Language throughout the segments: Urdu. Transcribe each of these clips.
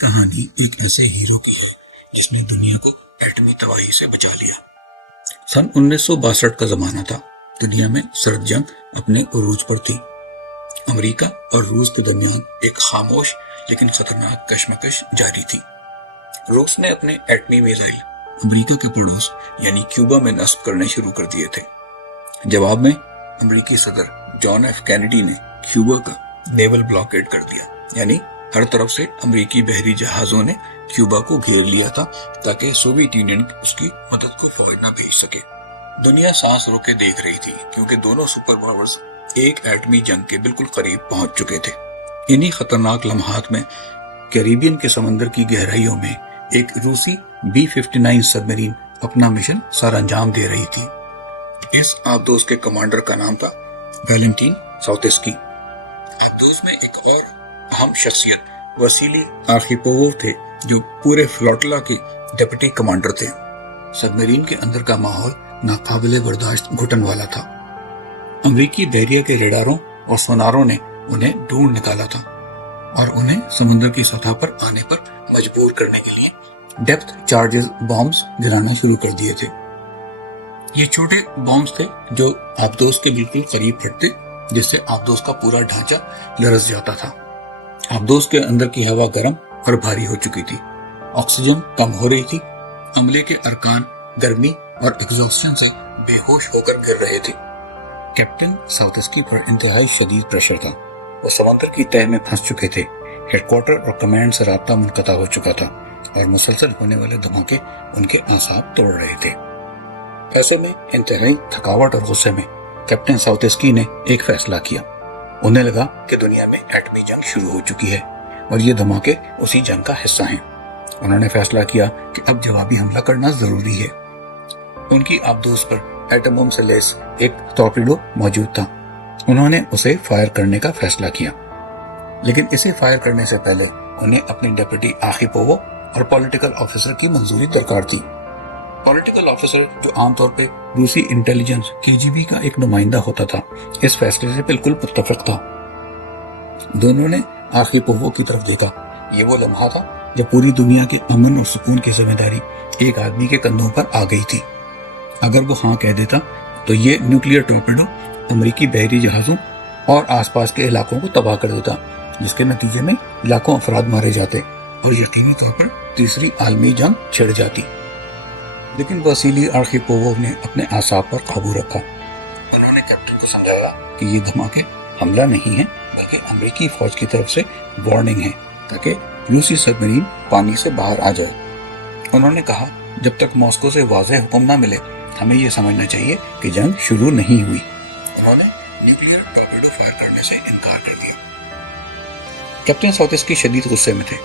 کہانی ایک ایسے ہیرو کی ہے جس نے دنیا کو ایٹمی تباہی سے بچا لیا۔ سن 1962 کا زمانہ تھا۔ دنیا میں سرد جنگ اپنے عروج پر تھی۔ امریکہ اور روس کے درمیان ایک خاموش لیکن خطرناک کشمکش جاری تھی۔ روس نے اپنے ایٹمی میزائل امریکہ کے پڑوس یعنی کیوبا میں نصب کرنے شروع کر دیے تھے۔ جواب میں امریکی صدر جان ایف کینیڈی نے کیوبا کا نیول بلاکیڈ کر دیا، یعنی ہر طرف سے امریکی بحری جہازوں نے کیوبا کو گھیر لیا تھا تاکہ سوویت یونین اس کی مدد کو فوج نہ بھیج سکے۔ دنیا سانس روکے دیکھ رہی تھی کیونکہ دونوں سپر پاورز ایک ایٹمی جنگ کے بالکل قریب پہنچ چکے تھے۔ انہی خطرناک لمحات میں کیریبین کے سمندر کی گہرائیوں میں ایک روسی B-59 سب مرین اپنا مشن سر انجام دے رہی تھی۔ اس آبدوز کے کمانڈر کا نام تھا ویلنٹین ساوتسکی۔ آبدوز میں ایک اور اہم شخصیت واسیلی آرخیپووو تھے جو پورے فلوٹلا کے ڈپٹی کمانڈر تھے۔ سب مرین کے اندر کا ماحول ناقابل برداشت گھٹن والا تھا۔ امریکی بحریہ کے ریڈاروں اور سوناروں نے انہیں ڈھونڈ نکالا تھا اور انہیں سمندر کی سطح پر آنے پر مجبور کرنے کے لیے ڈیپتھ چارجز بامبز گرانا شروع کر دیے تھے۔ یہ چھوٹے بامبز تھے جو آبدوز کے بالکل قریب پھٹتے، جس سے آبدوز کا پورا ڈھانچہ لرز جاتا تھا۔ آبدوز کے اندر کی ہوا گرم اور بھاری ہو چکی تھی، آکسیجن کم ہو رہی تھی، عملے کے ارکان گرمی اور ایگزاسشن سے بے ہوش ہو کر گر رہے تھے۔ کیپٹن ساوتسکی پر انتہائی شدید پریشر تھا۔ وہ سمندر کی تہہ میں پھنس چکے تھے، ہیڈ کوارٹر اور کمانڈ سے رابطہ منقطع ہو چکا تھا اور مسلسل ہونے والے دھماکے ان کے اعصاب توڑ رہے تھے۔ ایسے میں انتہائی تھکاوٹ اور غصے میں کیپٹن ساوتسکی نے ایک فیصلہ کیا۔ انہیں لگا کہ دنیا میں ایٹمی جنگ شروع ہو چکی ہے اور یہ دھماکے اسی جنگ کا حصہ ہیں۔ انہوں نے فیصلہ کیا کہ اب جوابی حملہ کرنا ضروری ہے۔ ان کی آبدوز پر ایٹم بم سے لیس ایک ٹورپیڈو موجود تھا۔ انہوں نے اسے فائر کرنے کا فیصلہ کیا، لیکن اسے فائر کرنے سے پہلے انہیں اپنے ڈپٹی آرخیپووو اور پولیٹیکل آفیسر کی منظوری درکار تھی۔ پولیٹیکل آفیسر جو عام طور پہ روسی انٹیلیجنس KGB کا ایک نمائندہ ہوتا تھا، اس فیصلے سے بالکل متفق تھا۔ دونوں نے آرخیپووو کی طرف دیکھا۔ یہ وہ لمحہ تھا جب پوری دنیا کے امن اور سکون کی ذمہ داری ایک آدمی کے کندھوں پر آ گئی تھی۔ اگر وہ ہاں کہہ دیتا تو یہ نیوکلیئر ٹورپیڈو امریکی بحری جہازوں اور آس پاس کے علاقوں کو تباہ کر دیتا، جس کے نتیجے میں لاکھوں افراد مارے جاتے اور یقینی طور پر تیسری عالمی جنگ چھڑ جاتی۔ لیکن واسیلی آرخیپووو نے اپنے اعصاب پر قابو رکھا۔ انہوں نے کیپٹن کو سمجھایا کہ یہ دھماکے حملہ نہیں ہیں بلکہ امریکی فوج کی طرف سے وارننگ ہے تاکہ روسی سب مرین پانی سے باہر آ جائے۔ انہوں نے کہا جب تک ماسکو سے واضح حکم نہ ملے ہمیں یہ سمجھنا چاہیے کہ جنگ شروع نہیں ہوئی۔ انہوں نے نیوکلیئر ٹورپیڈو فائر کرنے سے انکار کر دیا۔ کیپٹن ساوتسکی شدید غصے میں تھے،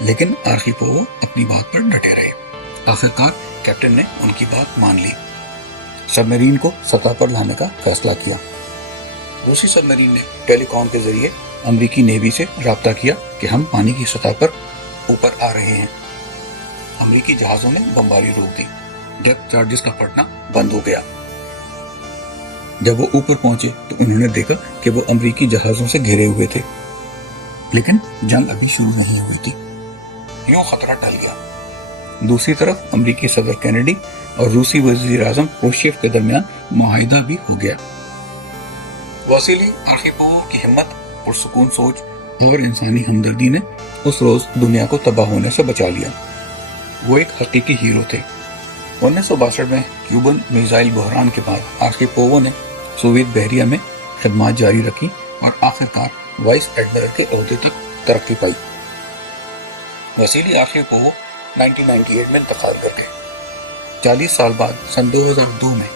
لیکن آرخیپووو اپنی بات پر ڈٹے رہے۔ آخرکار کیپٹن نے ان کی بات مان لی۔ سب مرین کو سطح پر لانے کا فیصلہ کیا۔ روسی سب مرین نے ٹیلی کام کے ذریعے امریکی نیوی سے رابطہ کیا کہ ہم پانی کی سطح پر اوپر آ رہے ہیں۔ امریکی جہازوں نے بمباری روک دی، ڈیپتھ چارجز کا پھٹنا بند ہو گیا۔ جب وہ اوپر پہنچے تو انہوں نے دیکھا کہ وہ امریکی جہازوں سے گھرے ہوئے تھے، لیکن جنگ ابھی شروع نہیں ہوئی تھی۔ یوں خطرہ ٹل گیا۔ دوسری طرف امریکی صدر کینیڈی اور روسی وزیر اعظم کروشچیف کے درمیان معاہدہ بھی ہو گیا۔ واسیلی آرخیپووو کی ہمت، پرسکون سوچ اور انسانی ہمدردی نے اس روز دنیا کو تباہ ہونے سے بچا لیا۔ وہ ایک حقیقی ہیرو تھے۔ 1962 میں کیوبن میزائل بحران کے بعد آرخیپووو نے سوویت بحریہ میں خدمات جاری رکھی اور آخرکار وائس ایڈمرل کے عہدے تک ترقی پائی۔ واسیلی آرخیپووو 1998 میں انتقال کر گئے۔ 40 سال بعد سن 2002 میں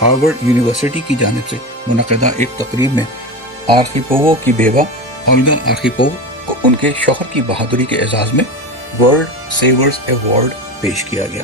ہارورڈ یونیورسٹی کی جانب سے منعقدہ ایک تقریب میں آرخیپووو کی بیوہ اولگا آرخیپووو کو ان کے شوہر کی بہادری کے اعزاز میں ورلڈ سیورز ایوارڈ پیش کیا گیا۔